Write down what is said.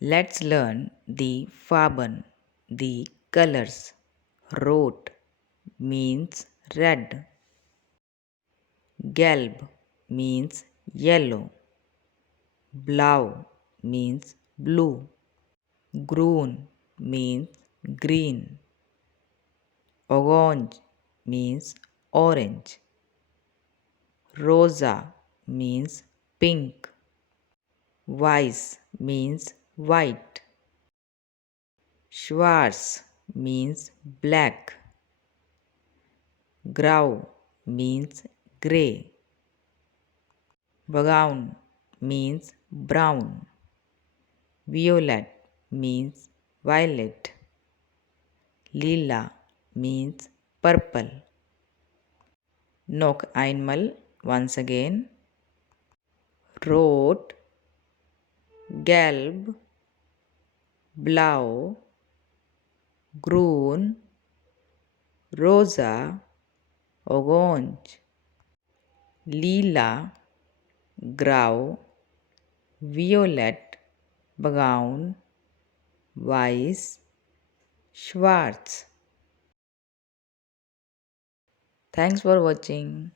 Let's learn the Farben, the colors. Rot means red. Gelb means yellow. Blau means blue. Grün means green. Orange means orange. Rosa means pink. Weiß means white. Schwarz means black. Grau means grey. Braun means brown. Violet means violet. Lila means purple. Noch einmal, once again. Rot, gelb, blau, grün, rosa, orange, lila, grau, violet, braun, weiß, schwarz. Thanks for watching.